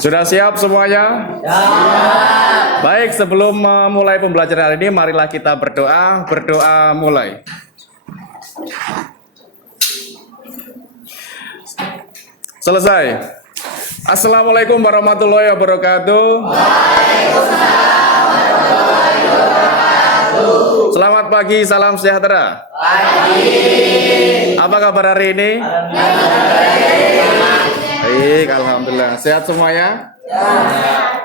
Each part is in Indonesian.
Sudah siap semuanya? Siap. Baik, sebelum memulai pembelajaran hari ini, marilah kita berdoa. Berdoa mulai. Selesai. Assalamualaikum warahmatullahi wabarakatuh. Waalaikumsalam warahmatullahi wabarakatuh. Selamat pagi, salam sejahtera. Pagi. Apa kabar hari ini? Baik, alhamdulillah. Sehat semuanya?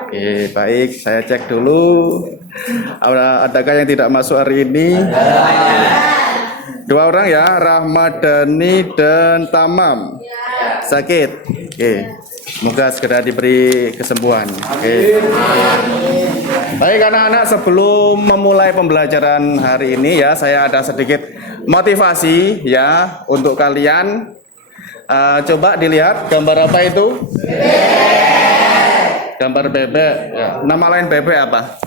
Oke, baik. Saya cek dulu. Adakah yang tidak masuk hari ini? Dua orang ya, Rahmadani dan Tamam. Sakit. Oke. Semoga segera diberi kesembuhan. Oke. Baik anak-anak, sebelum memulai pembelajaran hari ini ya, saya ada sedikit motivasi ya untuk kalian. Coba dilihat gambar apa itu? Bebek. Gambar bebek. Ya. Nama lain bebek apa?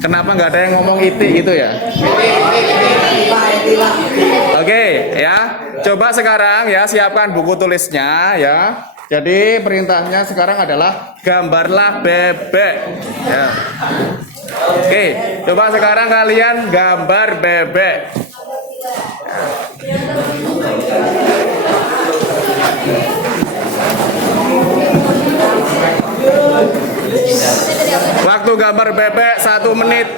Kenapa nggak ada yang ngomong itik gitu ya? Oke ya. Coba sekarang ya siapkan buku tulisnya ya. Jadi perintahnya sekarang adalah gambarlah bebek. Ya. Oke, coba sekarang kalian gambar bebek. Waktu gambar bebek 1 menit.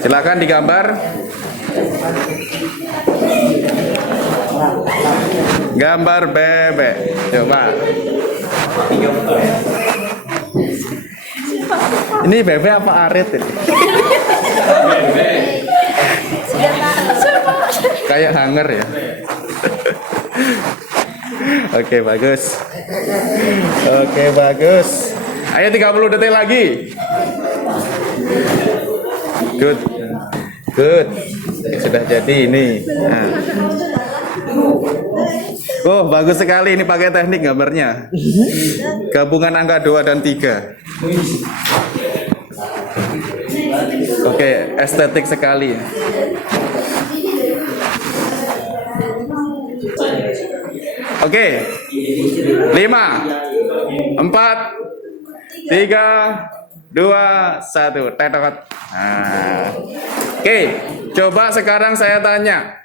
Silakan digambar. Gambar bebek. Coba. Ini bebek apa arit ini? Kayak hanger ya. Oke, bagus. Oke, bagus. Ayo 30 detik lagi. Good. Good. Sudah jadi ini. Nah. Oh, bagus sekali ini pakai teknik gambarnya. Gabungan angka 2 dan 3. Oke, estetik sekali. Oke. 5 4 3 2 1 tetot. Nah. Oke, coba sekarang saya tanya.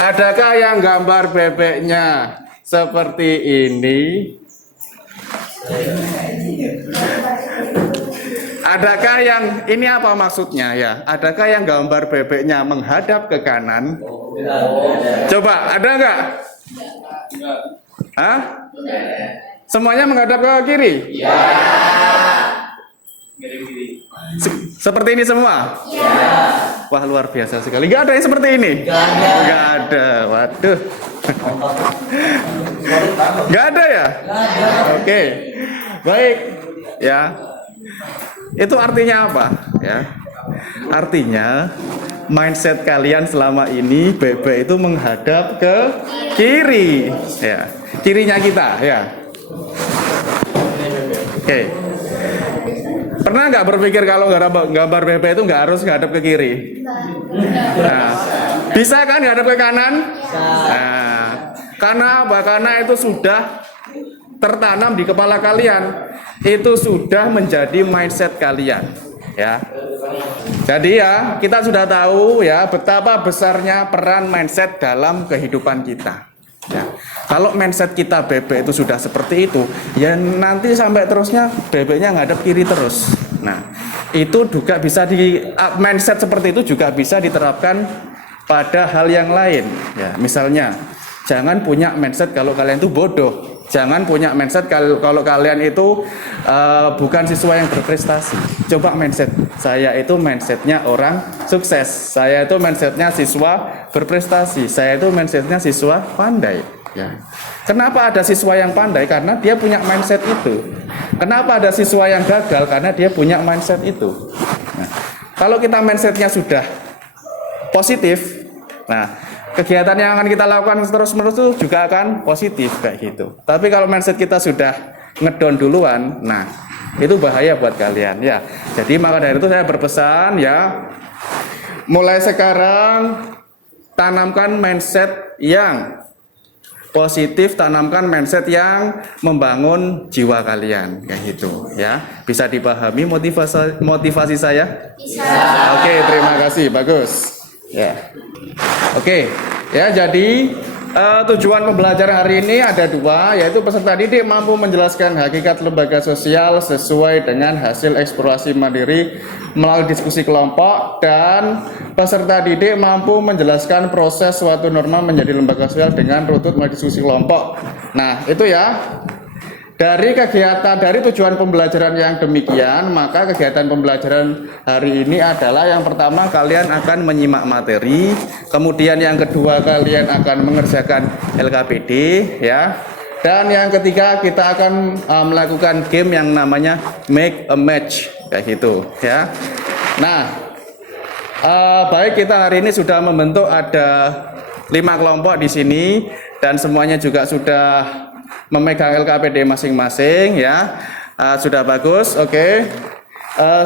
Adakah yang gambar bebeknya seperti ini? Adakah yang ini apa maksudnya ya? Adakah yang gambar bebeknya menghadap ke kanan? Coba, ada nggak? Hah? Semuanya menghadap ke kiri? Ya. Seperti ini semua? Ya. Wah, luar biasa sekali. Nggak ada yang seperti ini? Nggak ada. Waduh. Nggak ada ya? Oke. Baik. Ya. Itu artinya apa? Ya. Artinya mindset kalian selama ini bebek itu menghadap ke kiri. Ya. Kirinya kita, ya. Oke. Pernah nggak berpikir kalau gambar bebek itu nggak harus ngadep ke kiri? Nah, bisa kan ngadep ke kanan? Nah, karena apa? Karena itu sudah tertanam di kepala kalian. Itu sudah menjadi mindset kalian, ya. Jadi ya, kita sudah tahu ya betapa besarnya peran mindset dalam kehidupan kita. Ya. Kalau mindset kita bebek itu sudah seperti itu, ya nanti sampai terusnya bebeknya ngadep kiri terus. Nah, itu juga bisa mindset seperti itu juga bisa diterapkan pada hal yang lain. Ya, misalnya, jangan punya mindset kalau kalian itu bodoh. Jangan punya mindset kalau kalian itu bukan siswa yang berprestasi. Coba mindset, saya itu mindsetnya orang sukses. Saya itu mindsetnya siswa berprestasi. Saya itu mindsetnya siswa pandai. Ya. Kenapa ada siswa yang pandai? Karena dia punya mindset itu. Kenapa ada siswa yang gagal? Karena dia punya mindset itu. Nah, kalau kita mindsetnya sudah positif. Nah, kegiatan yang akan kita lakukan terus-menerus itu juga akan positif kayak gitu. Tapi kalau mindset kita sudah ngedown duluan, nah itu bahaya buat kalian ya. Jadi maka dari itu saya berpesan ya, mulai sekarang tanamkan mindset yang positif, tanamkan mindset yang membangun jiwa kalian kayak gitu ya. Bisa dipahami motivasi saya? Bisa. Oke, terima kasih, bagus ya. Oke ya, jadi tujuan pembelajaran hari ini ada dua, yaitu peserta didik mampu menjelaskan hakikat lembaga sosial sesuai dengan hasil eksplorasi mandiri melalui diskusi kelompok, dan peserta didik mampu menjelaskan proses suatu norma menjadi lembaga sosial dengan rutut melalui diskusi kelompok. Nah, itu ya. Dari kegiatan, dari tujuan pembelajaran yang demikian, maka kegiatan pembelajaran hari ini adalah yang pertama, kalian akan menyimak materi, kemudian yang kedua kalian akan mengerjakan LKPD ya, dan yang ketiga kita akan melakukan game yang namanya make a match kayak gitu ya. Nah, baik, kita hari ini sudah membentuk ada 5 kelompok di sini dan semuanya juga sudah memegang LKPD masing-masing ya. Sudah bagus, oke.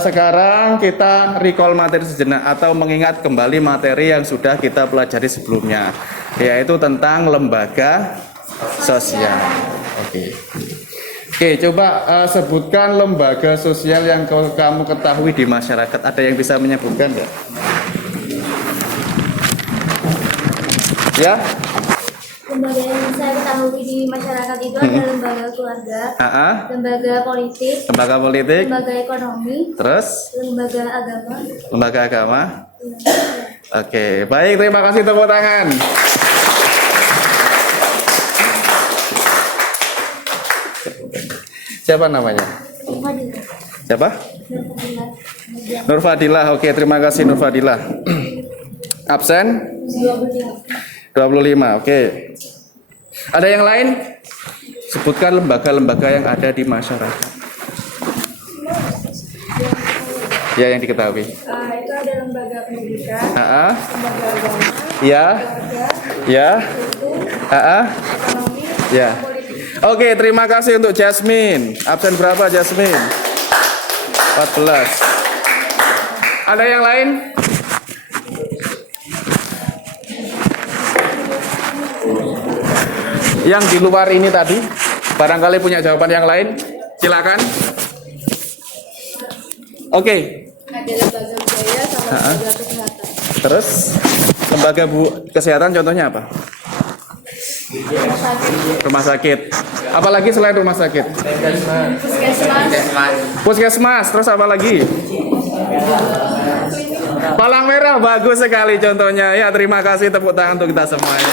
Sekarang kita recall materi sejenak atau mengingat kembali materi yang sudah kita pelajari sebelumnya, yaitu tentang lembaga sosial. Oke, coba sebutkan lembaga sosial yang kamu ketahui di masyarakat. Ada yang bisa menyebutkan nggak? Ya? Lembaga yang saya ketahui di masyarakat itu ada lembaga keluarga, lembaga politik, lembaga ekonomi, terus lembaga agama. Lembaga agama. Oke, baik, terima kasih, tepuk tangan. Siapa namanya? Siapa? Nur Fadilah. Oke, terima kasih Nur Fadilah. Absen? 25. Oke. Ada yang lain? Sebutkan lembaga-lembaga yang ada di masyarakat. Ya, yang diketahui. Itu ada lembaga pendidikan, lembaga agama, ya, ya, ekonomi, ya. Oke, terima kasih untuk Jasmine. Absen berapa Jasmine? 14. Ada yang lain? Yang di luar ini tadi, barangkali punya jawaban yang lain, silakan. Oke. ada lembaga budaya sama lembaga kesehatan. Terus lembaga kesehatan contohnya apa? Rumah sakit. Apalagi selain rumah sakit? Puskesmas. Terus apa lagi? Palang Merah, bagus sekali contohnya. Ya, terima kasih, tepuk tangan untuk kita semuanya.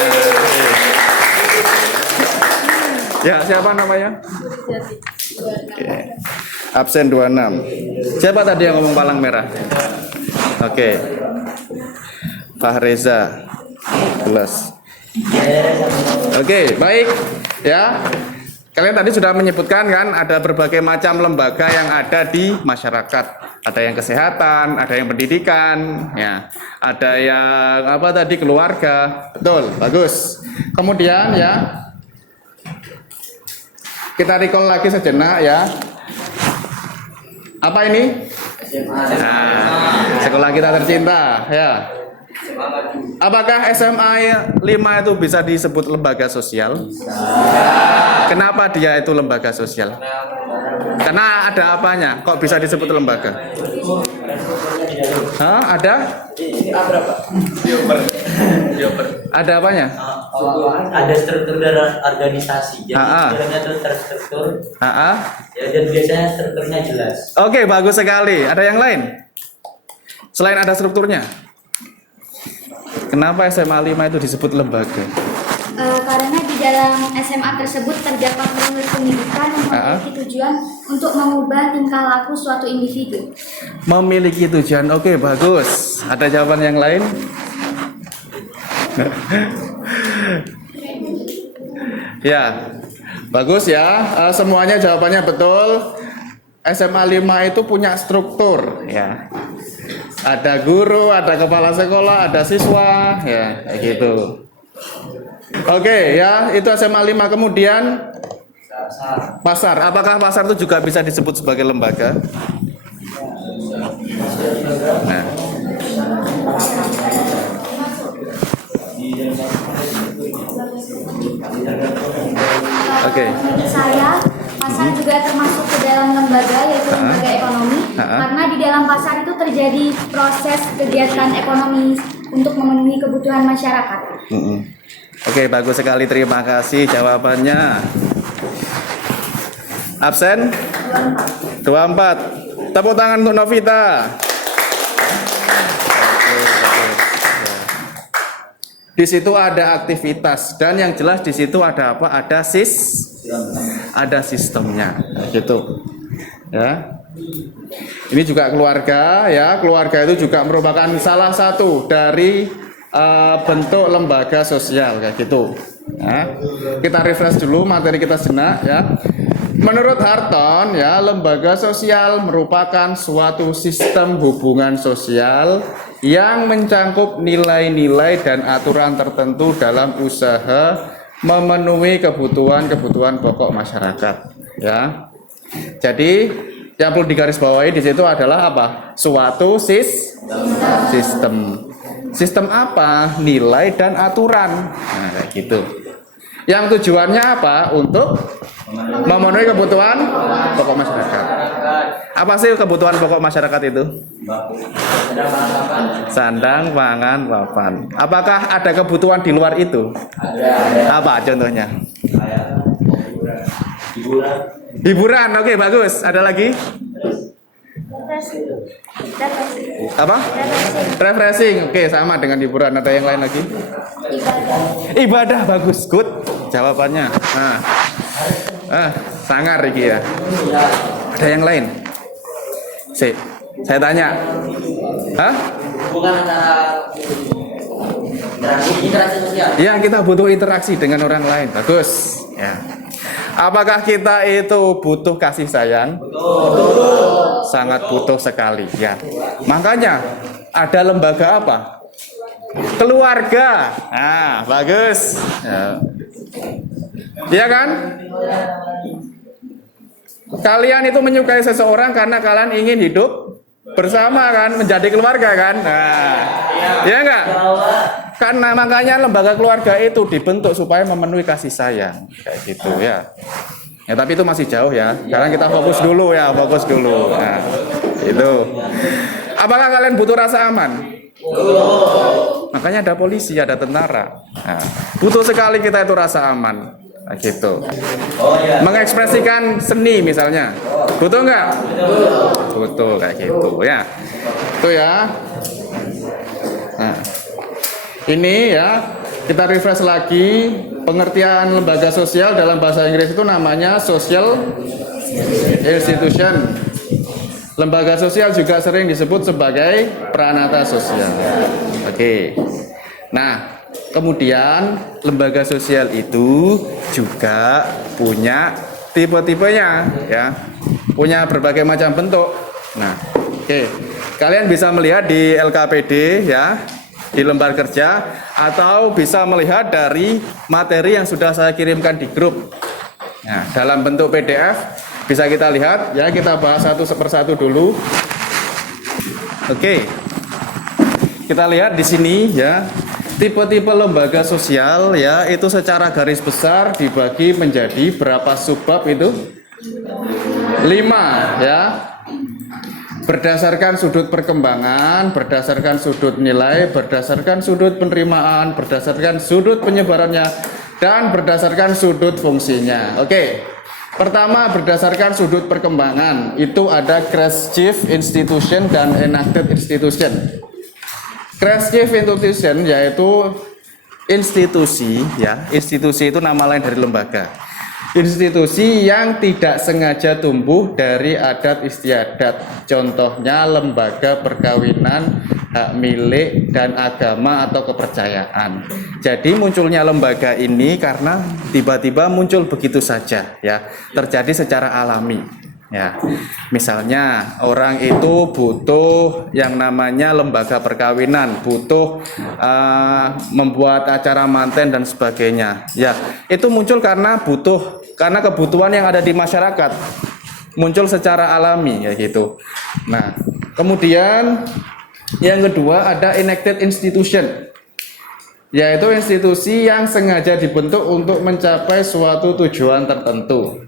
Ya, siapa namanya? Absen 26. Siapa tadi yang ngomong Palang Merah? Oke. Fahreza. Jelas. Oke, baik. Ya. Kalian tadi sudah menyebutkan kan ada berbagai macam lembaga yang ada di masyarakat. Ada yang kesehatan, ada yang pendidikan, ya. Ada yang apa tadi, keluarga. Betul, bagus. Kemudian ya, kita recall lagi sejenak ya. Apa ini? Nah, sekolah kita tercinta ya. Apakah SMA 5 itu bisa disebut lembaga sosial? Kenapa dia itu lembaga sosial? Karena ada apanya? Kok bisa disebut lembaga? Hah, ada? Ada apanya? Ada struktur dan organisasi. Jadi sebenarnya itu terstruktur. Ya, dan biasanya strukturnya jelas. Oke, bagus sekali. Ada yang lain? Selain ada strukturnya? Kenapa SMA 5 itu disebut lembaga? Karena di dalam SMA tersebut terdapat proses pendidikan yang memiliki tujuan untuk mengubah tingkah laku suatu individu. Memiliki tujuan, oke, bagus. Ada jawaban yang lain? Ya, bagus ya. Semuanya jawabannya betul. SMA 5 itu punya struktur, ya. Ada guru, ada kepala sekolah, ada siswa, ya kayak gitu. Oke, ya itu SMA 5. Kemudian pasar. Apakah pasar itu juga bisa disebut sebagai lembaga? Nah. Oke. Menurut saya, pasar juga termasuk ke dalam lembaga, yaitu lembaga ekonomi, karena di dalam pasar itu terjadi proses kegiatan ekonomi untuk memenuhi kebutuhan masyarakat. Oke, bagus sekali. Terima kasih jawabannya. Absen? 24. Tepuk tangan untuk Novita. Di situ ada aktivitas dan yang jelas di situ ada apa? Ada sistemnya, gitu. Ya. Ini juga keluarga, ya. Keluarga itu juga merupakan salah satu dari bentuk lembaga sosial, kayak gitu. Ya. Kita refresh dulu materi kita sejenak, ya. Menurut Harton, ya, lembaga sosial merupakan suatu sistem hubungan sosial yang mencangkup nilai-nilai dan aturan tertentu dalam usaha memenuhi kebutuhan pokok masyarakat, ya. Jadi yang perlu digarisbawahi di situ adalah apa? Suatu sistem. Sistem apa? Nilai dan aturan. Nah, kayak gitu. Yang tujuannya apa? Untuk memenuhi kebutuhan pokok masyarakat. Apa sih kebutuhan pokok masyarakat itu? Sandang, pangan, papan. Apakah ada kebutuhan di luar itu? Ada. Apa contohnya? Hiburan. Oke, bagus. Ada lagi? Apa? Refreshing. Oke, sama dengan hiburan. Ada yang lain lagi? Ibadah. Bagus. Good jawabannya. Sangar Riki ya. Ada yang lain? Saya tanya. Bukan antara interaksi sosial. Ya, kita butuh interaksi dengan orang lain. Bagus. Ya. Apakah kita itu butuh kasih sayang? Butuh. Sangat butuh sekali, ya. Makanya ada lembaga apa? Keluarga. Nah, bagus. Ya. Iya kan? Kalian itu menyukai seseorang karena kalian ingin hidup bersama kan, menjadi keluarga kan? Nah, iya enggak? Karena makanya lembaga keluarga itu dibentuk supaya memenuhi kasih sayang, kayak gitu ya. Ya tapi itu masih jauh ya. Sekarang kita fokus dulu ya, fokus dulu. Nah, itu. Apakah kalian butuh rasa aman? Makanya ada polisi, ada tentara. Nah, butuh sekali kita itu rasa aman. Nah, gitu. Mengekspresikan seni misalnya. Butuh nggak? Butuh kayak gitu ya. Itu ya. Nah, ini ya, kita refresh lagi pengertian lembaga sosial dalam bahasa Inggris itu namanya social institution. Lembaga sosial juga sering disebut sebagai pranata sosial. Oke. Nah, kemudian lembaga sosial itu juga punya tipe-tipenya ya. Punya berbagai macam bentuk. Nah, oke. Kalian bisa melihat di LKPD ya, di lembar kerja, atau bisa melihat dari materi yang sudah saya kirimkan di grup. Nah, dalam bentuk PDF bisa kita lihat ya, kita bahas satu persatu dulu. Oke. Kita lihat di sini ya, tipe-tipe lembaga sosial ya, itu secara garis besar dibagi menjadi berapa subbab itu? 5 ya. Berdasarkan sudut perkembangan, berdasarkan sudut nilai, berdasarkan sudut penerimaan, berdasarkan sudut penyebarannya, dan berdasarkan sudut fungsinya. Oke. Pertama, berdasarkan sudut perkembangan, itu ada creative institution dan enacted institution. Creative institution yaitu institusi ya, institusi itu nama lain dari lembaga. Institusi yang tidak sengaja tumbuh dari adat istiadat, contohnya lembaga perkawinan, hak milik, dan agama atau kepercayaan. Jadi munculnya lembaga ini karena tiba-tiba muncul begitu saja ya, terjadi secara alami Ya, misalnya orang itu butuh yang namanya lembaga perkawinan, butuh membuat acara manten dan sebagainya. Ya, itu muncul karena kebutuhan yang ada di masyarakat, muncul secara alami ya gitu. Nah, kemudian yang kedua ada enacted institution, yaitu institusi yang sengaja dibentuk untuk mencapai suatu tujuan tertentu.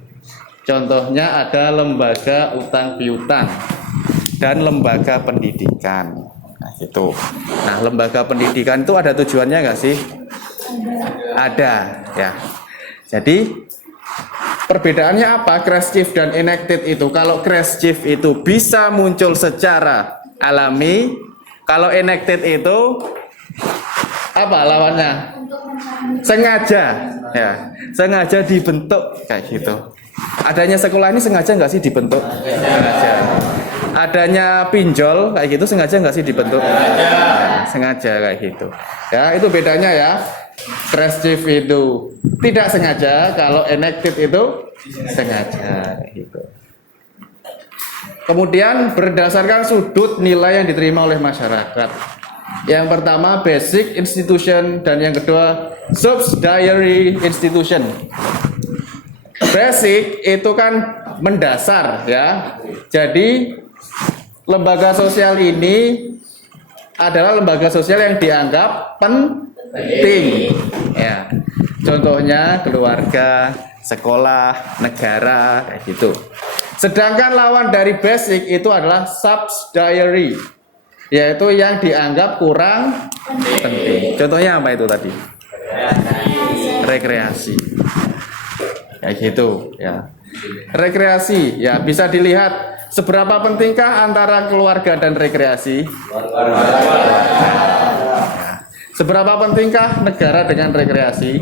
Contohnya ada lembaga utang piutang dan lembaga pendidikan. Nah, gitu. Nah, lembaga pendidikan itu ada tujuannya nggak sih? Ada, ya. Jadi perbedaannya apa? Crash chief dan enacted itu. Kalau crash chief itu bisa muncul secara alami, kalau enacted itu apa lawannya? Sengaja, ya. Sengaja dibentuk kayak gitu. Adanya sekolah ini sengaja nggak sih dibentuk? Sengaja. Adanya pinjol kayak gitu sengaja nggak sih dibentuk? Sengaja kayak gitu. Ya, itu bedanya ya. Crash chief itu tidak sengaja, kalau enacted itu sengaja gitu. Kemudian berdasarkan sudut nilai yang diterima oleh masyarakat. Yang pertama basic institution dan yang kedua subsidiary institution. Basic itu kan mendasar ya. Jadi lembaga sosial ini adalah lembaga sosial yang dianggap penting ya. Contohnya keluarga, sekolah, negara kayak gitu. Sedangkan lawan dari basic itu adalah subsidiary, yaitu yang dianggap kurang penting. Contohnya apa itu tadi? Rekreasi. Kayak gitu ya. Rekreasi ya bisa dilihat seberapa pentingkah antara keluarga dan rekreasi. Seberapa pentingkah negara dengan rekreasi?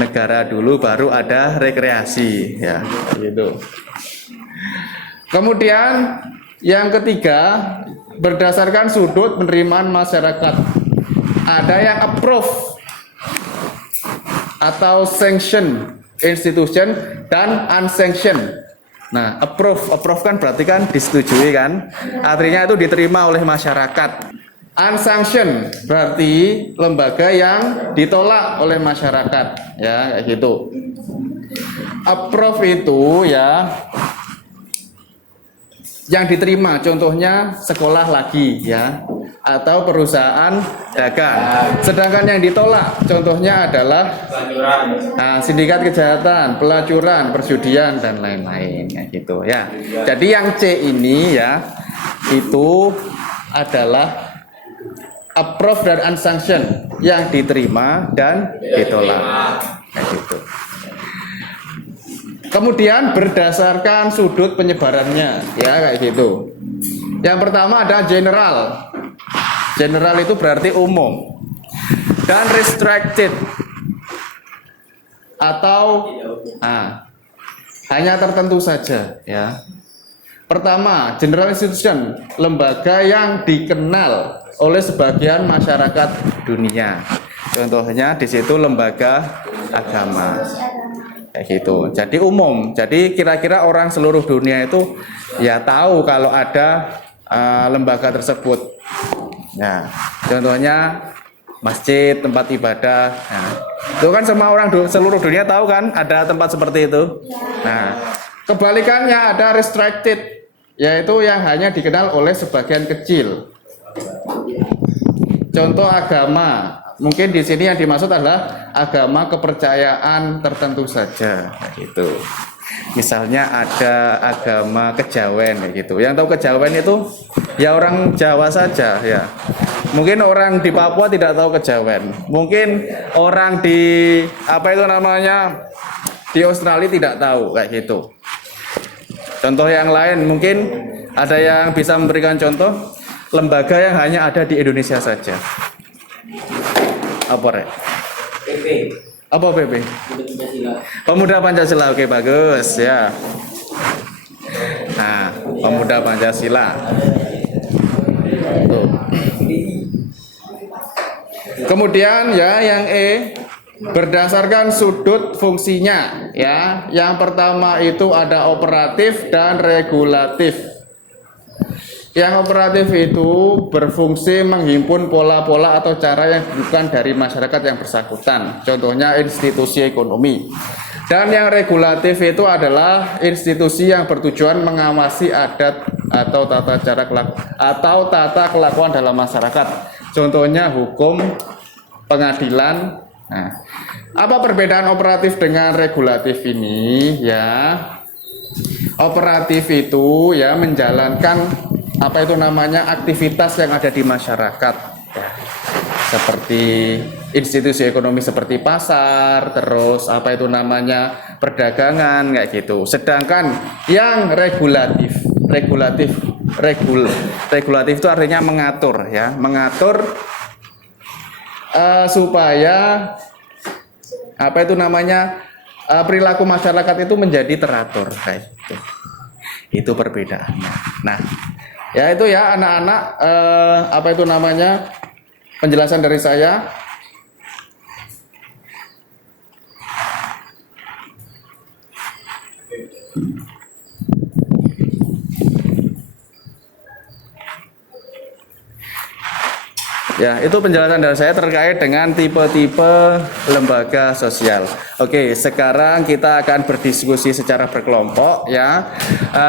Negara dulu baru ada rekreasi ya gitu. Kemudian yang ketiga berdasarkan sudut penerimaan masyarakat. Ada yang approve atau sanction institution dan unsanction. Nah, approve kan berarti kan disetujui kan? Artinya itu diterima oleh masyarakat. Unsanction berarti lembaga yang ditolak oleh masyarakat, ya kayak gitu. Approve itu ya yang diterima, contohnya sekolah lagi ya, atau perusahaan dagang. Sedangkan yang ditolak contohnya adalah sindikat kejahatan, pelacuran, perjudian dan lain-lain ya gitu ya. Jadi yang C ini ya itu adalah approve dan unsanction, yang diterima dan ditolak kayak gitu. Kemudian berdasarkan sudut penyebarannya ya kayak gitu. Yang pertama ada general. General itu berarti umum. Dan restricted atau hanya tertentu saja ya. Pertama, general institution, lembaga yang dikenal oleh sebagian masyarakat dunia. Contohnya di situ lembaga agama. Kayak gitu. Jadi umum. Jadi kira-kira orang seluruh dunia itu ya tahu kalau ada lembaga tersebut. Nah, contohnya masjid, tempat ibadah. Nah, itu kan semua orang seluruh dunia tahu kan ada tempat seperti itu. Nah, kebalikannya ada restricted, yaitu yang hanya dikenal oleh sebagian kecil. Contoh agama. Mungkin di sini yang dimaksud adalah agama kepercayaan tertentu saja, gitu. Misalnya ada agama kejawen, gitu. Yang tahu kejawen itu ya orang Jawa saja, ya. Mungkin orang di Papua tidak tahu kejawen. Mungkin orang di di Australia tidak tahu, kayak gitu. Contoh yang lain, mungkin ada yang bisa memberikan contoh lembaga yang hanya ada di Indonesia saja. Apa rek? PP. Apa PP? Pemuda Pancasila. Oke, bagus ya. Nah, Pemuda Pancasila. Tuh. Kemudian ya yang E berdasarkan sudut fungsinya. ya. Yang pertama itu ada operatif dan regulatif. Yang operatif itu berfungsi menghimpun pola-pola atau cara yang dilakukan dari masyarakat yang bersangkutan. Contohnya institusi ekonomi. Dan yang regulatif itu adalah institusi yang bertujuan mengawasi adat atau tata kelakuan dalam masyarakat. Contohnya hukum, pengadilan. Nah, apa perbedaan operatif dengan regulatif ini? Ya, operatif itu ya menjalankan apa itu namanya aktivitas yang ada di masyarakat ya. Seperti institusi ekonomi seperti pasar, terus apa itu namanya perdagangan kayak gitu. Sedangkan yang regulatif itu artinya mengatur ya, mengatur supaya apa itu namanya perilaku masyarakat itu menjadi teratur kayak gitu. Itu perbedaannya. Nah, ya itu ya anak-anak apa itu namanya penjelasan dari saya. Ya, itu penjelasan dari saya terkait dengan tipe-tipe lembaga sosial. Oke, sekarang kita akan berdiskusi secara berkelompok ya.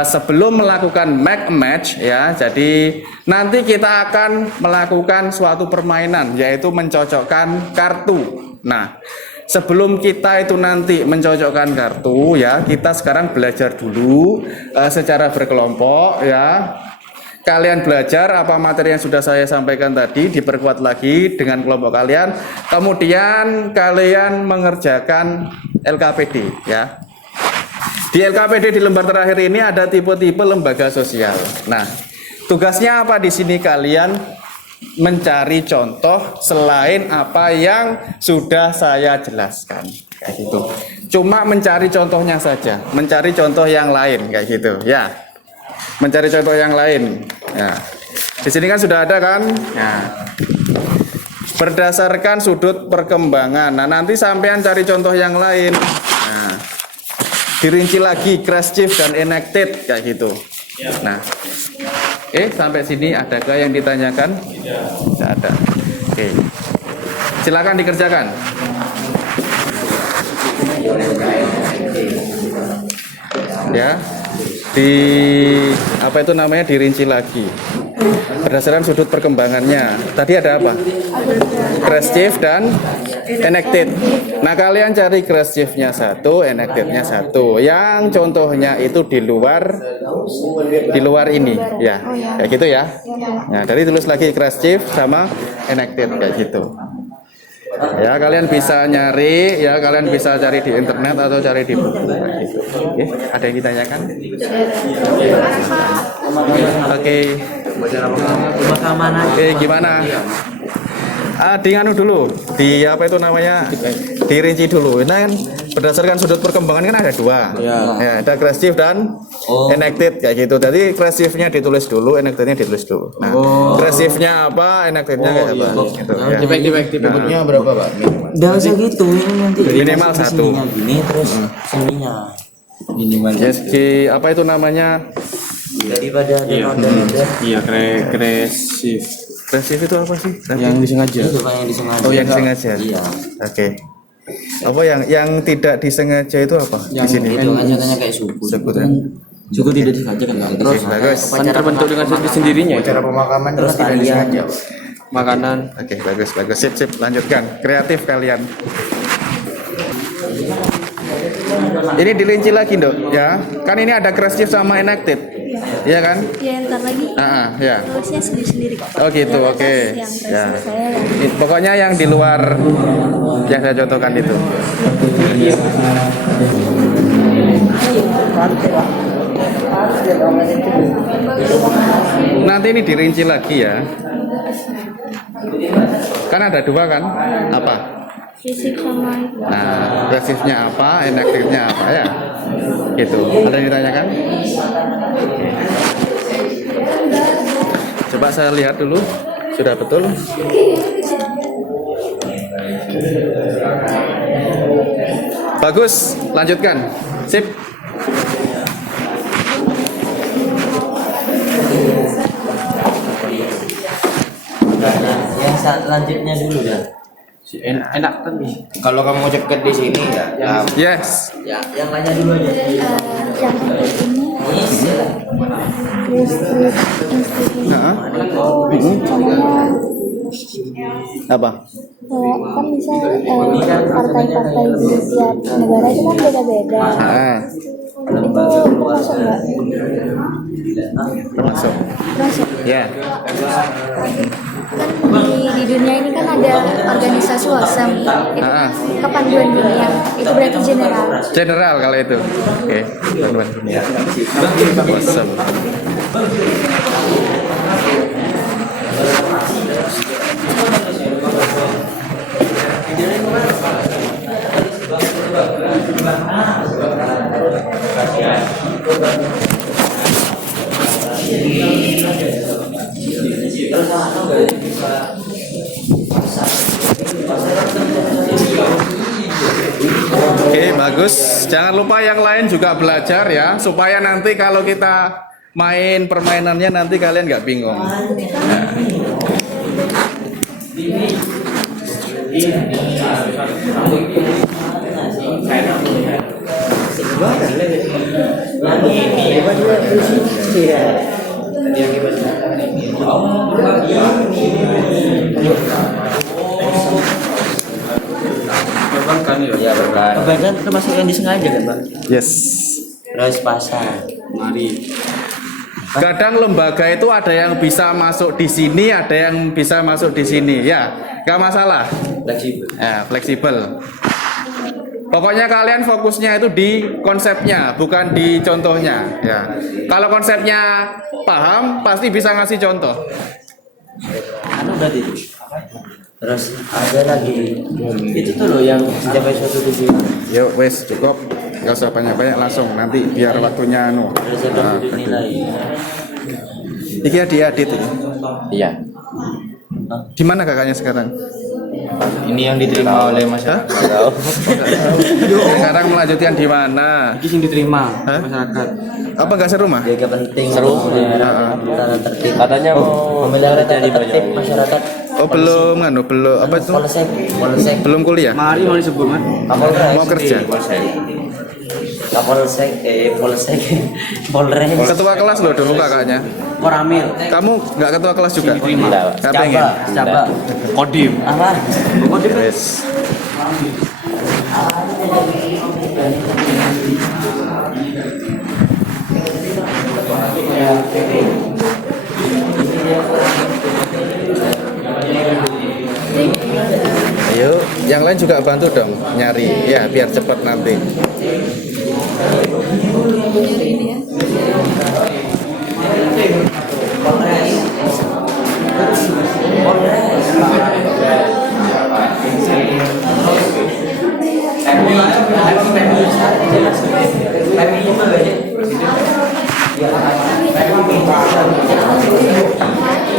Sebelum melakukan make match ya, jadi nanti kita akan melakukan suatu permainan yaitu mencocokkan kartu. Nah, sebelum kita itu nanti mencocokkan kartu ya, kita sekarang belajar dulu secara berkelompok ya. Kalian belajar apa materi yang sudah saya sampaikan tadi, diperkuat lagi dengan kelompok kalian. Kemudian kalian mengerjakan LKPD ya. Di LKPD di lembar terakhir ini ada tipe-tipe lembaga sosial. Nah, tugasnya apa di sini kalian mencari contoh selain apa yang sudah saya jelaskan kayak gitu. Cuma mencari contohnya saja, mencari contoh yang lain kayak gitu ya. Mencari contoh yang lain. Nah, di sini kan sudah ada kan? Nah, berdasarkan sudut perkembangan. Nah, nanti sampean cari contoh yang lain. Nah, dirinci lagi crash shift dan enacted kayak gitu. Nah, sampai sini adakah yang ditanyakan? Tidak ada. Oke, silakan dikerjakan. Ya. Di apa itu namanya dirinci lagi berdasarkan sudut perkembangannya. Tadi ada apa? Crash shift dan enacted. Nah, kalian cari crash shift-nya satu, enacted-nya satu. Yang contohnya itu di luar ini ya. Kayak gitu ya. Nah, dari tulis lagi crash shift sama enacted kayak gitu. Ya, kalian bisa nyari ya, kalian bisa cari di internet atau cari di buku gitu. Oke, ada yang ditanyakan? Oke. Gimana? Di anu dulu, di apa itu namanya? Dirinci dulu. Nah, kan berdasarkan sudut perkembangan kan ada dua. Ya, ada crash shift dan enacted kayak gitu. Jadi crash shift-nya ditulis dulu, enacted-nya ditulis dulu. Nah, crash shift-nya apa, enacted-nya kayak apa? Gitu, ya. Dibagi berapa, Pak? Udah usah gitu, ini nanti minimal satu. Gini terus sininya. Minimal. Jadi apa itu namanya? Daripada Iya, regresif. Crash shift itu apa sih? Yang disengaja. itu kan yang disengaja. Oh, yang disengaja. Iya. Oke. Apa yang tidak disengaja itu apa? Di sini. Itu kan contohnya kayak suku. Suku kan. Suku tidak disengaja kan nggak? Terus Oke, bagus. Kan terbentuk dengan sendirinya. Cara pemakaman terus tidak disengaja. Makanan. Oke, bagus. Sip, lanjutkan. Kreatif kalian. Ini dirinci lagi, Dok, ya. Kan ini ada crash shift sama enacted. Iya kan? Ya, ntar lagi. Ya. Terusnya sendiri-sendiri kok. Oh gitu, Yang atas, oke. Yang Ya. saya Pokoknya yang di luar yang saya contohkan itu. Nanti ini dirinci lagi ya. Kan ada dua kan? Apa? fisik sama itu. Nah, pasifnya apa, enaktifnya apa ya? Gitu. Ada yang ditanyakan? Coba saya lihat dulu. Sudah betul? Bagus, lanjutkan. Sip. Yang selanjutnya dulu dah. Enak kan nih. Kalau kamu ceket di sini ya, Yes. Ya, yang lainnya dulu aja. Yang ini listrik institusi Heeh. namanya Apa? kan bisa partai-partai di tiap negara itu kan beda-beda. Ah, Itu termasuk nggak? termasuk. Termasuk. Ya. Kan di dunia ini kan ada organisasi WASEM. Itu Ah. kepanduan dunia. Itu berarti general. General kalau itu. Oke. Panduan dunia. Awesome. Oke, bagus. Jangan lupa yang lain juga belajar ya, supaya nanti kalau kita main permainannya nanti kalian nggak bingung. Nah. Perbankan ya. Ya, perbankan termasuk yang disengaja kan, Pak? Yes. Terus pasar. Mari. Kadang lembaga itu ada yang bisa masuk di sini, ada yang bisa masuk di sini. Ya, nggak masalah. Fleksibel. Ya, fleksibel. Pokoknya kalian fokusnya itu di konsepnya, bukan di contohnya. Ya, kalau konsepnya paham, pasti bisa ngasih contoh. Anu berarti. Terus ada lagi. Itu tuh loh yang mencapai suatu tujuan. Yuk, wes cukup. Nggak usah banyak-banyak langsung. Nanti biar waktunya anu. Terus ada nilai. Iki adik-adik. Iya. Di mana kakaknya sekarang? ini yang diterima oleh masyarakat. Sekarang melanjutkan di mana? Ini yang diterima Hah? masyarakat. Apa nggak seru mah? Jaga penting. Seru. Tata tertib. Katanya mau Memelihara tata tertib masyarakat. Oh belum, anu belum. Apa itu? Polsek. Belum kuliah? Mari sebut kan. Kapolres. Mau kerja? Kapolsek. Polsek. Polres. Ketua kelas loh dulu kakaknya. Koramil. Kamu nggak ketua kelas juga? Nggak pengen? Coba. Kodim. Apa? Yes. Ayo, yang lain juga bantu dong nyari, ya biar cepat nanti.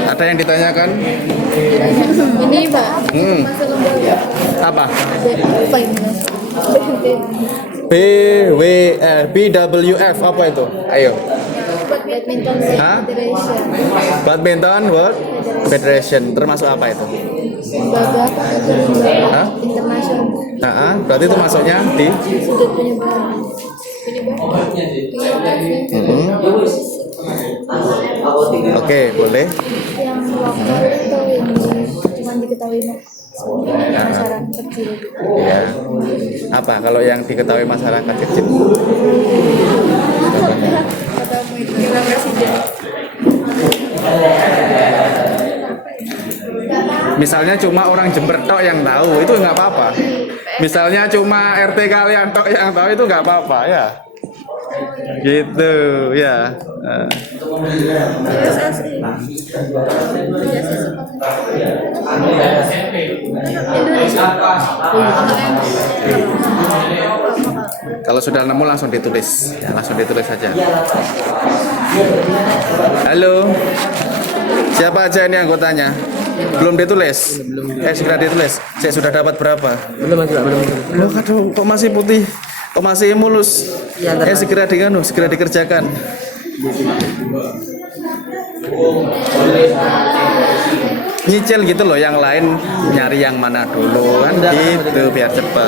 Ada yang ditanyakan? Ini Pak. Apa? Apa ini? BWF apa itu? Ayo. Badminton Hah? Federation. Badminton World Federation termasuk apa itu? Lembaga Hah? internasional. Nah, berarti itu masuknya di Sudah penyebaran. Oke, boleh. Yang lokal itu yang cuma diketahui masyarakat kecil. Ya. Apa kalau yang diketahui masyarakat kecil? Atau program presiden. Misalnya cuma orang Jember tok yang tahu, itu nggak apa-apa. Misalnya cuma RT kalian tok yang tahu, itu nggak apa-apa ya. Gitu ya. Kalau sudah nemu langsung ditulis, ya, langsung ditulis saja. Halo, siapa aja ini anggotanya? Belum ditulis. Segera ditulis. Saya sudah dapat berapa? Belum Mas, belum. Loh, aduh, kok masih putih? Kok masih mulus? Segera segera dikerjakan. Nyicil gitu loh, yang lain nyari yang mana dulu kan gitu biar cepat.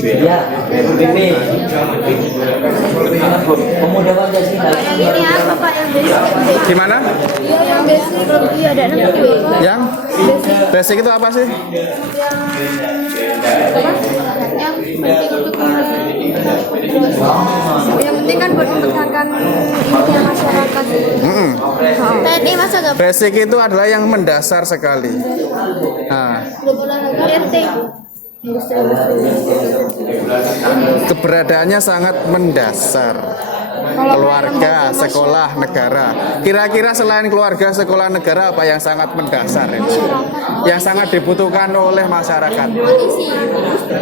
Ya, ini pemuda Pancasila. Ini apa Pak yang basic? Gimana? Iya yang basic. Iya ada 6 Yang basic itu apa sih? yang penting untuk yang penting kan buat membesarkan ininya masyarakat. TNI masa gak Basic itu adalah yang mendasar sekali. Nah, RT keberadaannya sangat mendasar. Keluarga, sekolah, negara. Kira-kira selain keluarga, sekolah, negara apa yang sangat mendasar itu? Yang sangat dibutuhkan oleh masyarakat?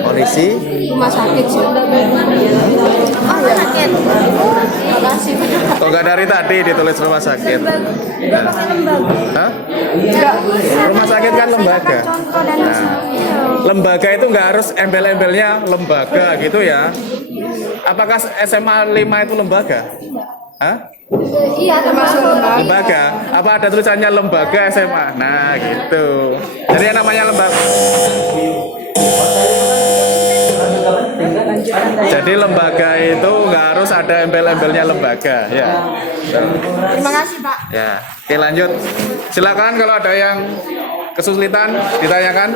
Polisi? rumah sakit sih. Rumah sakit. Makasih. Kok nggak dari tadi ditulis rumah sakit? Udah pakai lembaga. Hah? Enggak. Rumah sakit kan lembaga. Contoh dan Lembaga itu nggak harus embel-embelnya lembaga gitu ya. Apakah SMA 5 itu lembaga? Hah? iya termasuk lembaga. Lembaga? Apa ada tulisannya lembaga SMA? Nah gitu. Jadi yang namanya lembaga. Jadi lembaga itu nggak harus ada embel-embelnya lembaga ya. Terima kasih Pak. Ya. Oke lanjut. Silakan kalau ada yang kesulitan ditanyakan.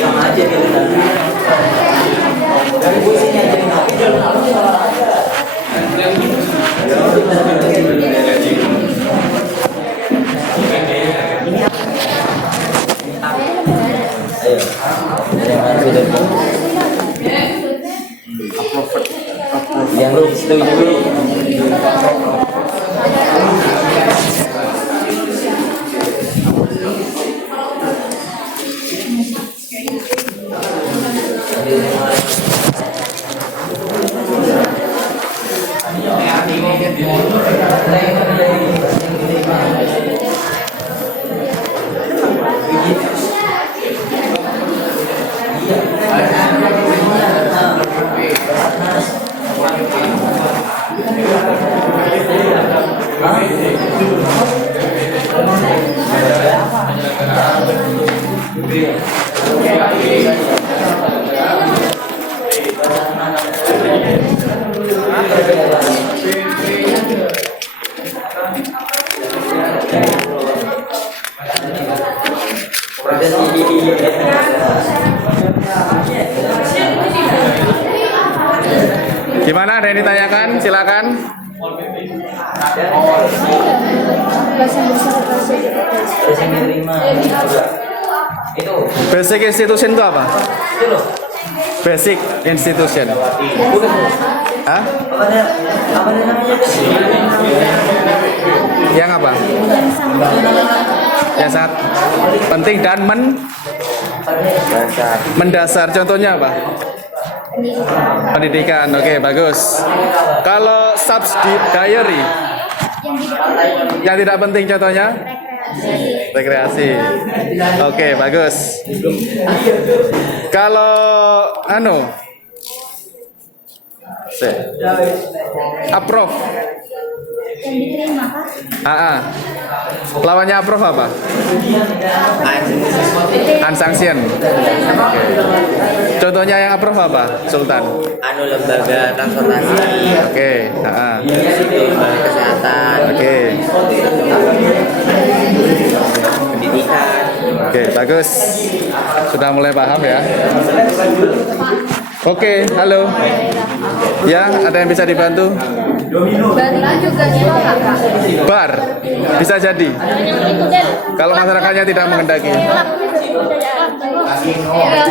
Sama aja dia. Dari posisinya aja tapi dalam yang setuju. Gimana, ada yang ditanyakan? Silakan. Itu Basic institution itu apa? Basic institution. Hah? apa namanya? Yang apa? Yang sangat penting dan mendasar. Contohnya apa? Pendidikan. Oke, bagus. Kalau subsidiary yang tidak penting contohnya? Rekreasi. Oke, bagus. Kalau approve. Yang diterima Pak. Lawannya approve apa? Unsanction. Oke. Contohnya yang approve apa, Sultan? Anu lembaga transportasi, Oke, kesehatan, oke, pendidikan. oke, bagus. Sudah mulai paham ya? Oke, halo. Ya, ada yang bisa dibantu? Barnya juga ditolak, Kak. Bar, bisa jadi. Kalau masyarakatnya tidak mengendaki, Kayak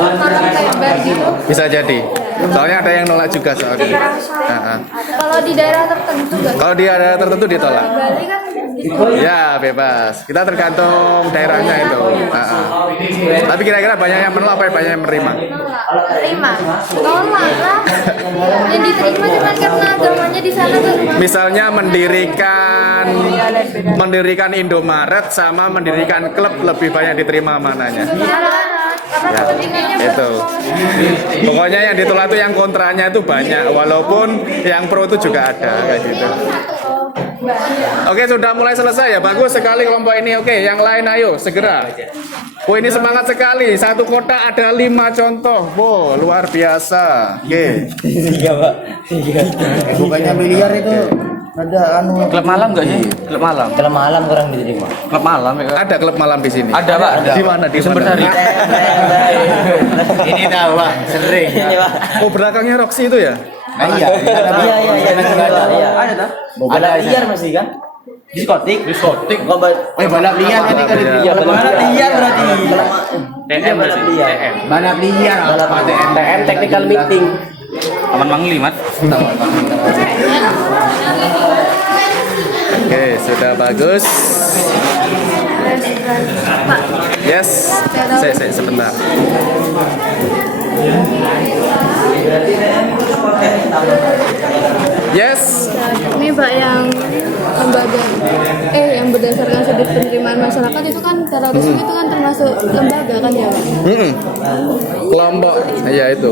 bar gitu. bisa jadi. Soalnya ada yang nolak juga soalnya. Kalau di daerah tertentu nggak? Kalau di daerah tertentu ditolak. Bali kan ditolak. Ya, bebas. Kita tergantung daerahnya itu. Tapi kira-kira banyak yang menolak apa banyak yang menerima? Terima. Tolak lah. Yang diterima cuma karena agamanya di sana tuh. Misalnya mendirikan Indomaret sama mendirikan klub lebih banyak diterima mananya. Karena kepentingannya Itu. Pokoknya yang ditolak itu yang kontranya itu banyak, walaupun yang pro itu juga ada kayak gitu. Oke, sudah mulai selesai ya. Bagus sekali kelompok ini. Oke, yang lain ayo segera. Oh, ini semangat sekali. Satu kotak ada 5 contoh. Wow, luar biasa. Oke. Bukannya miliar itu ada anu Klub malam nggak sih? Klub malam. Kalau malam kurang diterima. Klub malam ya. Ada klub malam di sini. Ada Pak. Di mana? Di Sumber mana? Sari. ini tahu Pak, sering. Oh, belakangnya Roxy itu ya? Iya. Ada tak? Balap liar masih kan? Diskotik. Balap liar kan Balap liar. Iya, balap liar berarti. TM balap liar. TM. Balap liar. TM technical meeting. Taman Mangli, Mat. Oke, sudah bagus. Yes. Saya sebentar. Yes. Ini Pak yang lembaga yang berdasarkan sudut penerimaan masyarakat itu kan terorisme itu kan termasuk lembaga kan ya Pak? Kelompok, ya itu.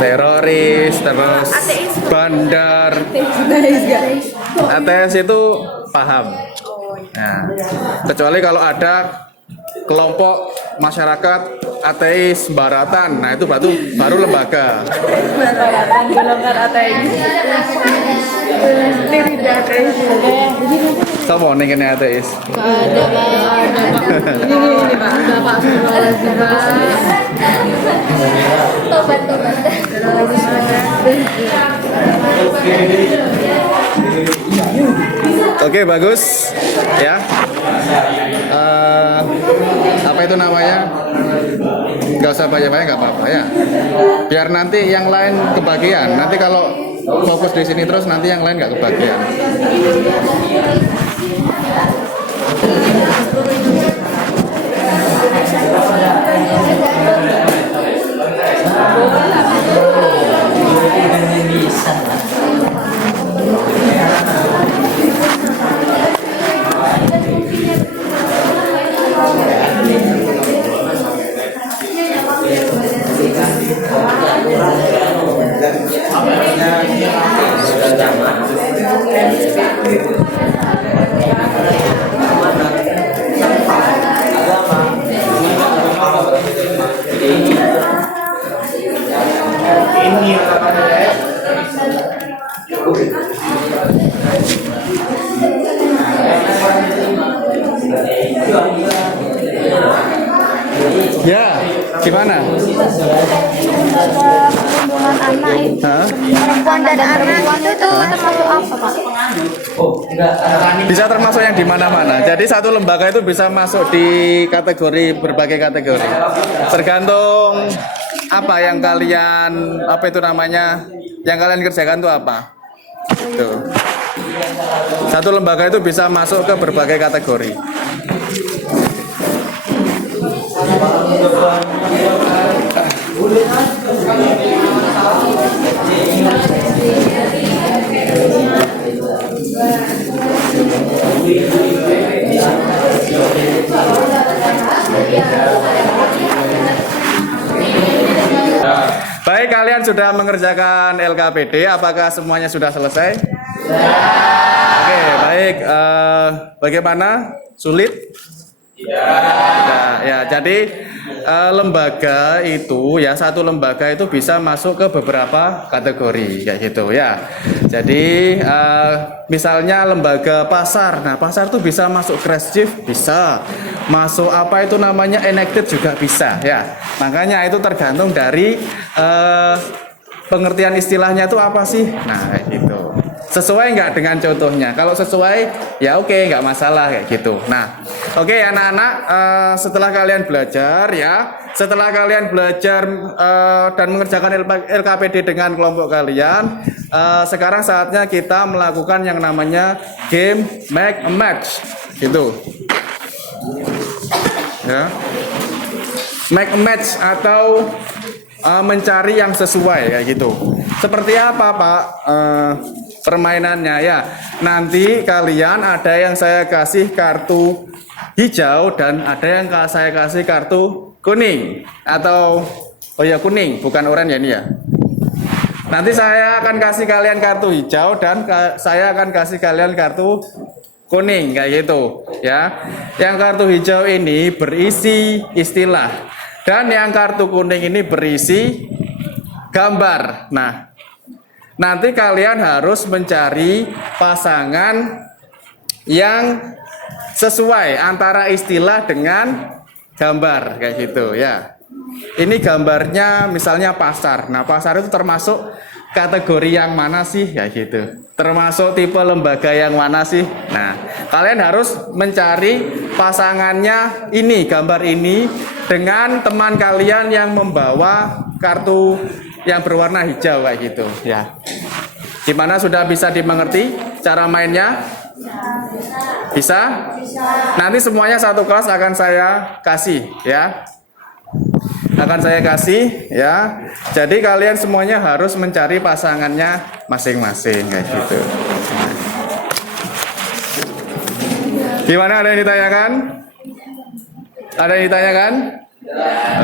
Teroris, terus bandar. ATS itu paham. Nah, kecuali kalau ada kelompok masyarakat ateis baratan, nah itu baru lembaga. Golongan ateis. Ini tidak ateis. Sama nih kene ateis. Ada Pak. Ini Pak. Ada Pak Suralazim Pak. Tobat. Oke, bagus. Ya. Apa itu namanya? Gak usah banyak-banyak, nggak apa-apa ya. Biar nanti yang lain kebagian. Nanti kalau fokus di sini terus, nanti yang lain nggak kebagian. Ya, gimana? Perlindungan anak itu. Hah? Perempuan dan anak itu termasuk apa, Pak? Bisa termasuk yang di mana-mana. Jadi satu lembaga itu bisa masuk di kategori berbagai kategori. Tergantung apa yang kalian yang kalian kerjakan itu apa. Tuh. Satu lembaga itu bisa masuk ke berbagai kategori. Baik, kalian sudah mengerjakan LKPD. Apakah semuanya sudah selesai? Oke, baik. Bagaimana? Sulit? Ya, jadi lembaga itu ya, satu lembaga itu bisa masuk ke beberapa kategori kayak gitu ya. Jadi misalnya lembaga pasar. Nah, pasar tuh bisa masuk Kresjif, bisa. Masuk apa itu namanya enacted juga bisa ya. Makanya itu tergantung dari pengertian istilahnya itu apa sih. Nah, kayak gitu. Sesuai nggak dengan contohnya? Kalau sesuai, ya oke, nggak masalah kayak gitu. Nah, oke anak-anak, setelah kalian belajar ya, setelah kalian belajar dan mengerjakan LKPD dengan kelompok kalian, sekarang saatnya kita melakukan yang namanya game make a match, gitu. Ya, make a match atau mencari yang sesuai kayak gitu. Seperti apa, Pak? Permainannya ya, nanti kalian ada yang saya kasih kartu hijau dan ada yang saya kasih kartu kuning atau oh ya kuning, bukan oranye ya ini ya. Nanti saya akan kasih kalian kartu hijau dan saya akan kasih kalian kartu kuning kayak gitu ya. Yang kartu hijau ini berisi istilah dan yang kartu kuning ini berisi gambar. Nah, nanti kalian harus mencari pasangan yang sesuai antara istilah dengan gambar kayak gitu ya. Ini gambarnya misalnya pasar. Nah, pasar itu termasuk kategori yang mana sih kayak gitu. Termasuk tipe lembaga yang mana sih. Nah, kalian harus mencari pasangannya ini, gambar ini dengan teman kalian yang membawa kartu yang berwarna hijau kayak gitu ya. Gimana, sudah bisa dimengerti cara mainnya? Bisa? Nanti semuanya satu kelas akan saya kasih ya. Akan saya kasih ya. Jadi kalian semuanya harus mencari pasangannya masing-masing kayak gitu. Gimana, ada yang ditanyakan? Ada yang ditanyakan?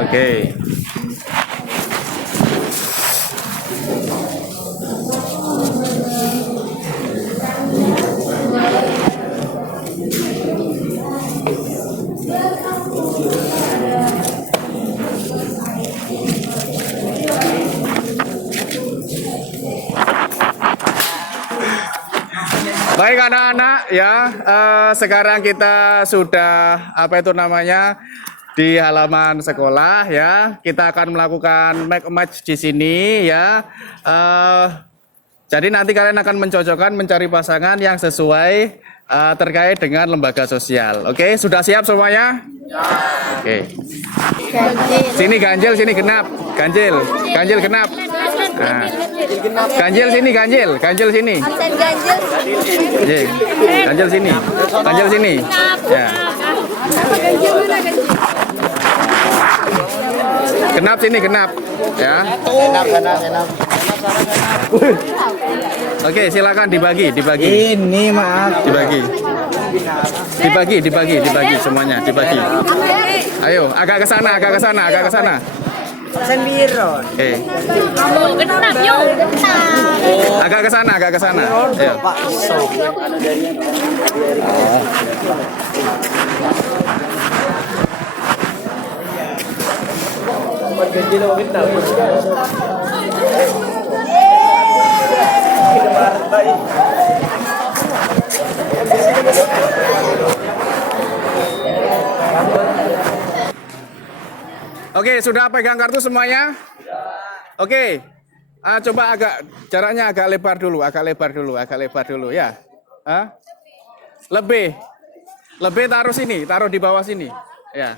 Oke. Baik anak-anak ya, sekarang kita sudah apa itu namanya di halaman sekolah ya. Kita akan melakukan make a match di sini ya. Jadi nanti kalian akan mencocokkan mencari pasangan yang sesuai terkait dengan lembaga sosial. Oke, sudah siap semuanya? Oke. Sini ganjil, sini genap. Ganjil, ganjil genap. Nah. Ganjil sini, ganjil sini. Iya, ganjil sini, ganjil sini. Ya. Genap sini, genap. Ya. Oke, silakan dibagi. Ini maaf. Dibagi semuanya, dibagi. Ayo, agak ke sana. Sendirian. Oke. Agak ke sana. Ayo. Oke, sudah pegang kartu semuanya? Oke. Coba jaraknya agak lebar dulu ya. Lebih taruh di bawah sini. Ya.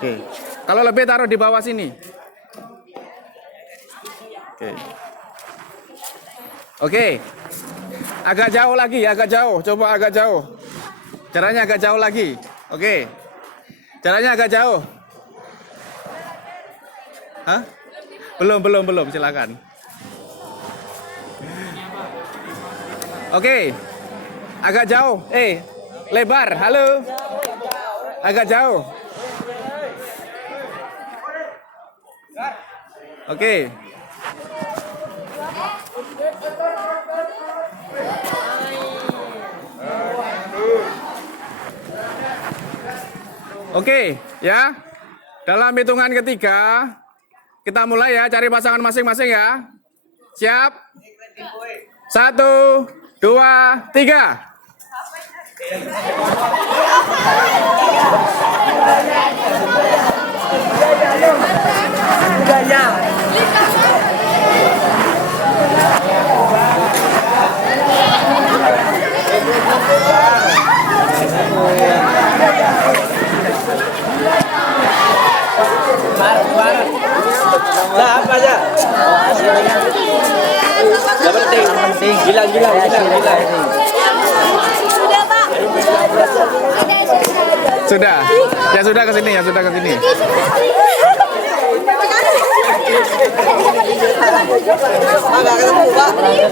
Oke. Kalau lebih taruh di bawah sini. Oke. Agak jauh lagi, Coba agak jauh. Jaraknya agak jauh lagi. Oke. Jaraknya agak jauh. Hah? Belum, silakan. Oke. Agak jauh. Lebar. Halo. Agak jauh. Oke. Oke, ya. Dalam hitungan ketiga, kita mulai ya, cari pasangan masing-masing ya. Siap? 1, 2, 3. Apa aja? Gak penting. Gila. Sudah. Ya sudah ke sini, ya sudah ke sini.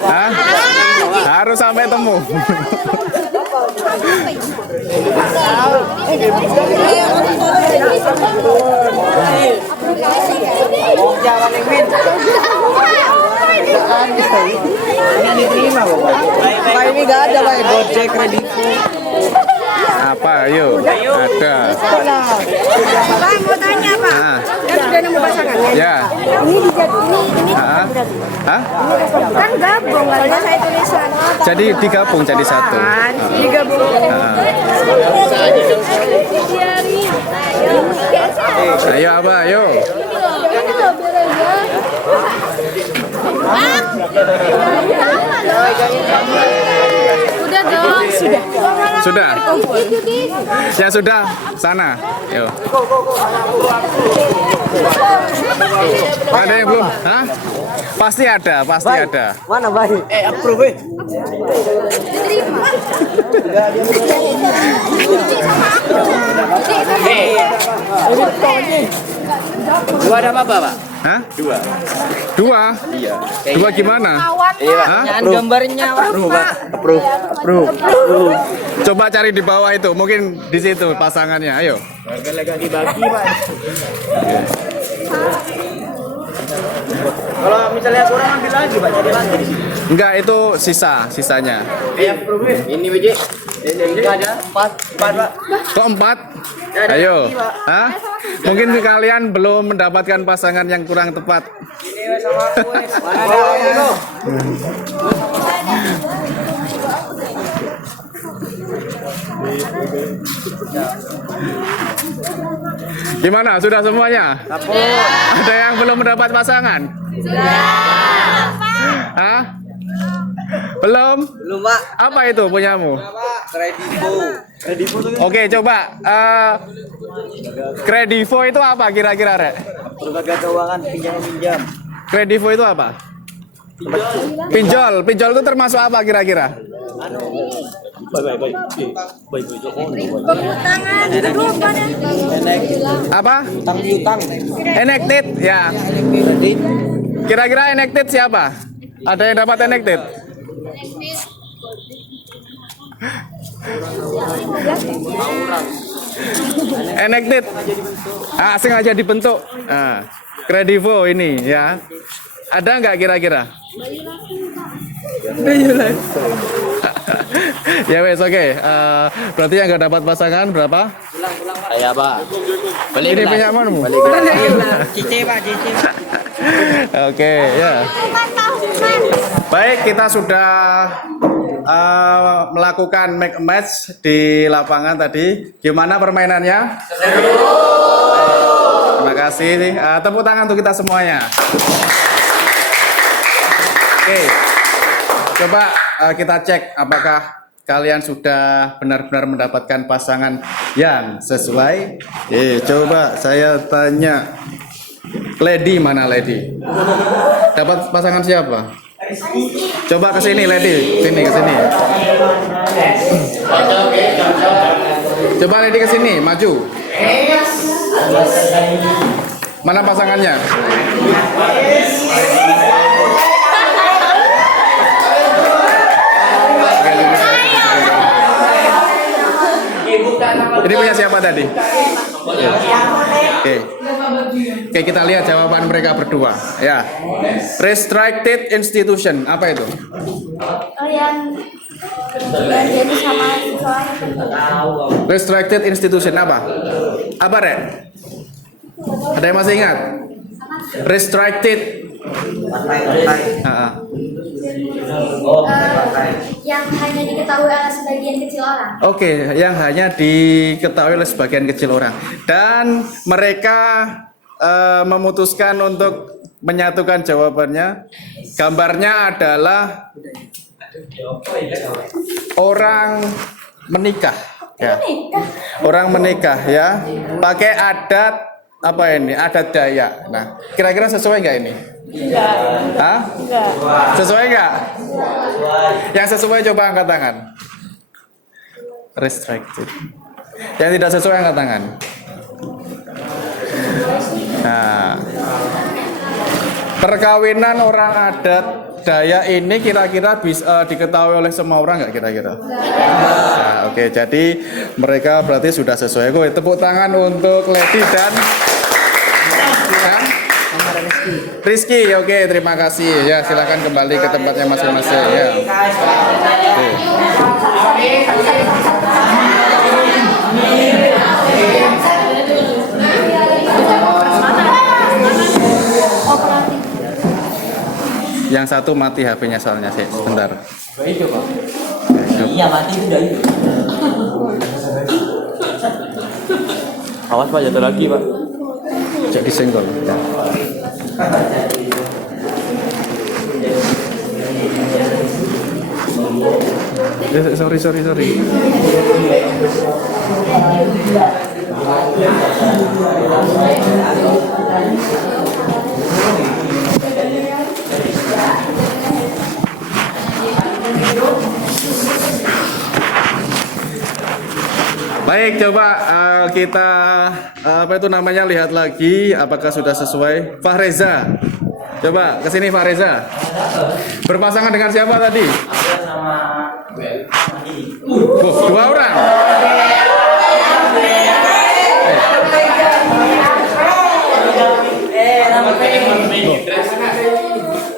Hah? Harus sampai temu. Ini diterima, Pak. Ini gak ada, Pak. Gojek, Kredivo. Apa? Ayo. Ada. Pak, mau tanya Pak. Kan sudah nemu pasangannya. Ya. Ini ini Hah? Hah? kan gabung, soalnya saya tulisan. Jadi digabung jadi satu. Digabung. Ayo apa? Ayo. Udah dong. Sudah. Ya sudah, sana. Yuk. Ada yang belum? Hah? Pasti ada, pasti ada. Mana, Bay? Approve. Dua ada apa, Pak? Hah? Dua? Iya. Dua gimana? Hah? Gambarnya, Approve. Coba cari di bawah itu, mungkin di situ pasangannya. Ayo. Dibagi, Pak. Kalau misalnya kurang ambil lagi, Pak. Jadi lagi di sini. Enggak, itu sisanya. Ini WJ. Ini ada 4, Pak. Kok 4? Ayo. Hah? Mungkin kalian belum mendapatkan pasangan yang kurang tepat. Ini sama aku. Mana Gimana? Sudah semuanya? Ada yang belum mendapat pasangan? Hah? Belum? Belum, Pak. Apa itu punyamu? Kredivo tuh Oke, coba. Kredivo itu apa kira-kira, Rek? berbagai keuangan pinjam. Kredivo itu apa? Pinjol. Pinjol itu termasuk apa kira-kira? Tangan itu Apa? Utang. Enacted, ya. Kira-kira enacted siapa? Ada yang dapat enacted? Enacted. Sengaja dibentuk. Nah, Kredivo ini ya. Ada nggak kira-kira? Ya wes, oke. Berarti yang nggak dapat pasangan berapa? Saya, Pak. Balik Ini kelas. punya mana? Cice, Pak, cice. Oke, ya. Baik, kita sudah melakukan make a match di lapangan tadi. Gimana permainannya? Seru. Terima kasih. Tepuk tangan untuk kita semuanya. Oke, coba kita cek apakah kalian sudah benar-benar mendapatkan pasangan yang sesuai. Coba saya tanya, Lady mana Lady? Dapat pasangan siapa? Coba ke sini Lady, sini ke sini. Coba Lady ke sini, maju. Mana pasangannya? Ini punya siapa tadi? Oke, kita lihat jawaban mereka berdua. Ya, restricted institution apa itu? yang jadi sama siswa. Restricted institution apa? Apa, Rek? Ada yang masih ingat? Restricted. Yang hanya diketahui oleh sebagian kecil orang. Oke, yang hanya diketahui oleh sebagian kecil orang. Dan mereka memutuskan untuk menyatukan jawabannya. Gambarnya adalah orang menikah. Ya. Orang menikah ya, pakai adat apa ini? Adat Dayak. Nah, kira-kira sesuai nggak ini? Hah? Sesuai nggak? Yang sesuai coba angkat tangan. Restricted. Yang tidak sesuai angkat tangan. Nah, perkawinan orang adat Dayak ini kira-kira bisa diketahui oleh semua orang nggak kira-kira? Nah, oke, jadi mereka berarti sudah sesuai. Tepuk tangan untuk Lady dan Rizky. Oke, terima kasih. Ya, silakan kembali ke tempatnya masing-masing. Ya. Oke. Yang satu mati HP-nya soalnya sih, sebentar. Iya mati udah itu. Awas Pak, jatuh lagi Pak. Jadi senggol. Ya. Sorry. Baik, coba kita apa itu namanya lihat lagi apakah sudah sesuai. Fahreza, coba kesini Fahreza. Berpasangan dengan siapa tadi? Dua orang.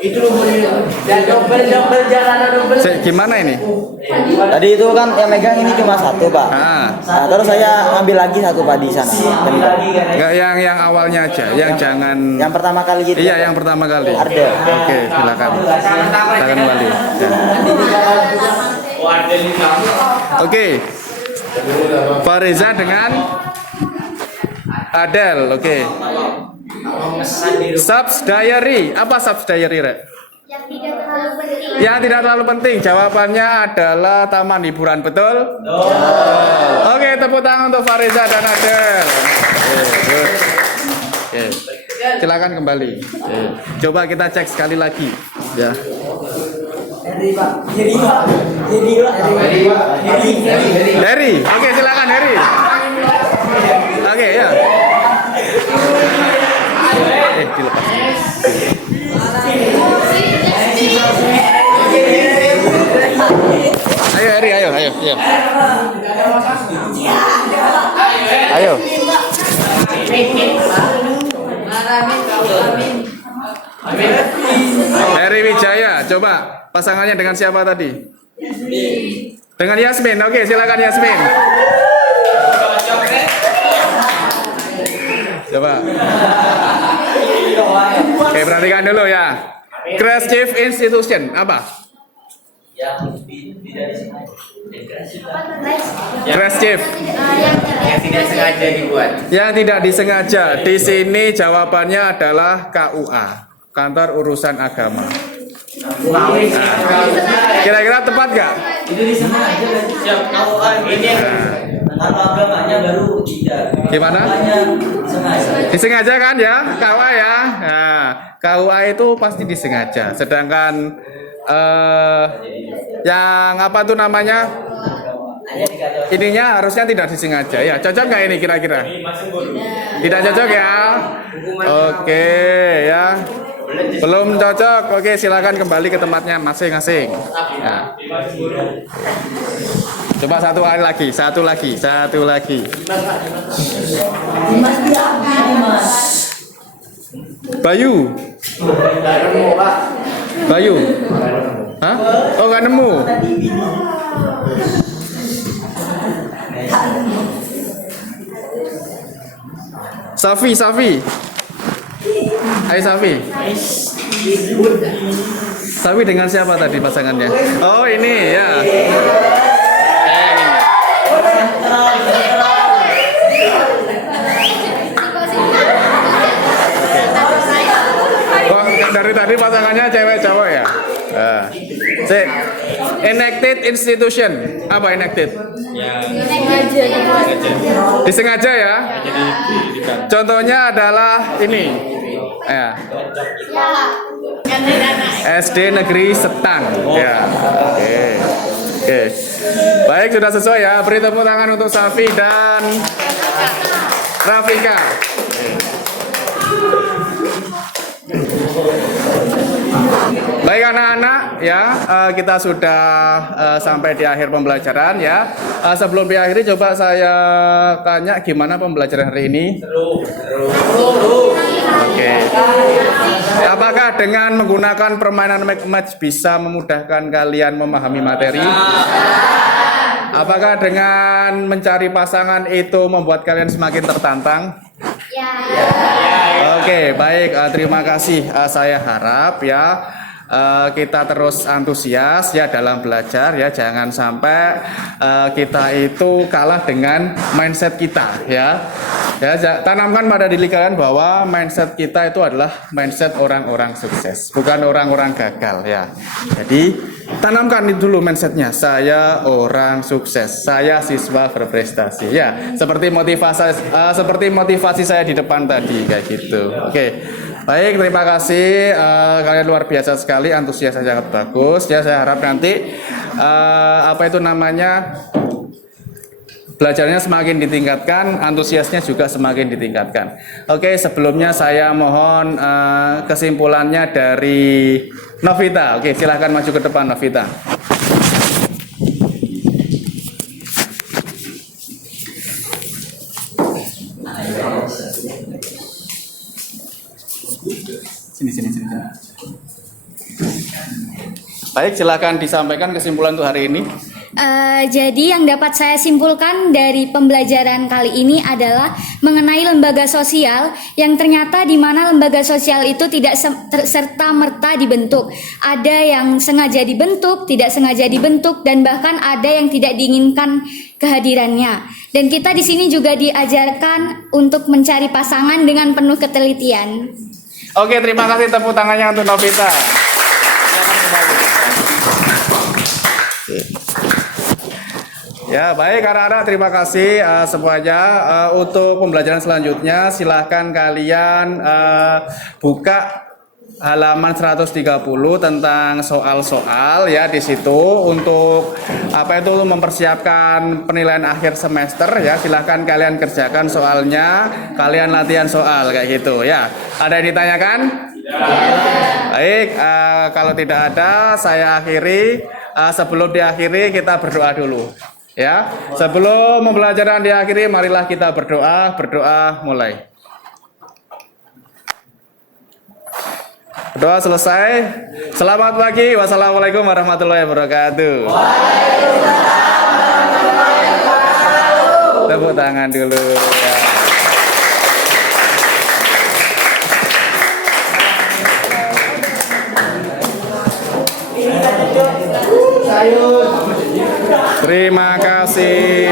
Itu double jalan double. Gimana ini? Tadi itu kan yang megang ini cuma satu, Pak. Nah, terus saya ngambil lagi satu, Pak, di sana. Enggak yang awalnya aja, yang jangan. Yang pertama kali gitu. Iya, yang pertama kali. Arda. Oke, silakan. Silakan kembali. Ya. Oke. Fariza dengan Adel, oke. Subsidiary, apa subsidiary, Rek? Yang tidak terlalu penting. Yang tidak terlalu penting. Jawabannya adalah taman hiburan, betul? Oke, tepuk tangan untuk Fariza dan Adel. Oke. Silakan kembali. Oke. Coba kita cek sekali lagi, ya. Heri. Oke, silakan Heri. Oke, ya. Dilepas. Ayo Heri, ayo. Ayo. Heri Wijaya, coba pasangannya dengan siapa tadi? Dengan Yasmin. Oke, silakan Yasmin. Coba. Oke, perhatikan dulu ya. Creative institution apa? Yang tidak disengaja. Creative. Yang tidak sengaja dibuat. Yang tidak disengaja. Di sini jawabannya adalah KUA, Kantor Urusan Agama. Nah, kira-kira tepat nggak? Itu disengaja. Ini kalau agamanya baru tidak. Gimana? Disengaja. Disengaja kan ya, KUA ya. Nah, KUA itu pasti disengaja. Sedangkan yang apa tuh namanya? Ininya harusnya tidak disengaja ya. Cocok nggak ini kira-kira? Tidak cocok ya? Oke ya. Belum cocok. Oke, silakan kembali ke tempatnya masing-masing. Ya. Coba satu lagi. Bayu. Hah? Oh, nggak nemu. Safi. Hai Safi. Safi dengan siapa tadi pasangannya? Oh, ini ya. Oh, dari tadi pasangannya cewek cowok ya? Enacted institution. Apa enacted? Disengaja ya? Contohnya adalah ini. Ya. SD Negeri Setang. Ya. Oke. Baik, sudah sesuai ya. Beri tepuk tangan untuk Safi dan Rafika. Baik anak-anak ya, kita sudah sampai di akhir pembelajaran ya. Sebelum diakhiri coba saya tanya gimana pembelajaran hari ini? Oke. Apakah dengan menggunakan permainan match bisa memudahkan kalian memahami materi? Apakah dengan mencari pasangan itu membuat kalian semakin tertantang? Ya. Oke, baik. Terima kasih. Saya harap ya kita terus antusias ya dalam belajar ya. Jangan sampai kita itu kalah dengan mindset kita ya. Ya, tanamkan pada diri kalian bahwa mindset kita itu adalah mindset orang-orang sukses, bukan orang-orang gagal ya. Jadi tanamkan dulu mindsetnya. Saya orang sukses, saya siswa berprestasi ya. Seperti motivasi saya di depan tadi kayak gitu. Oke. Baik, terima kasih. Kalian luar biasa sekali, antusiasnya sangat bagus ya. Saya harap nanti belajarnya semakin ditingkatkan, antusiasnya juga semakin ditingkatkan. Oke, sebelumnya saya mohon kesimpulannya dari Novita. Oke, silahkan maju ke depan Novita. Sini. Baik, silakan disampaikan kesimpulan untuk hari ini. Jadi yang dapat saya simpulkan dari pembelajaran kali ini adalah mengenai lembaga sosial yang ternyata di mana lembaga sosial itu tidak serta-merta dibentuk. Ada yang sengaja dibentuk, tidak sengaja dibentuk, dan bahkan ada yang tidak diinginkan kehadirannya. Dan kita di sini juga diajarkan untuk mencari pasangan dengan penuh ketelitian. Oke, terima kasih, tepuk tangannya untuk Novita. Ya, baik anak-anak, terima kasih semuanya. Untuk pembelajaran selanjutnya silahkan kalian buka halaman 130 tentang soal-soal ya di situ untuk mempersiapkan penilaian akhir semester ya. Silahkan kalian kerjakan soalnya, kalian latihan soal kayak gitu ya. Ada yang ditanyakan? Baik, kalau tidak ada saya akhiri. Sebelum diakhiri kita berdoa dulu. Ya, sebelum pembelajaran diakhiri, marilah kita berdoa. Berdoa mulai. Doa selesai. Selamat pagi. Wassalamualaikum warahmatullahi wabarakatuh. Tepuk tangan dulu. Ya. Terima kasih.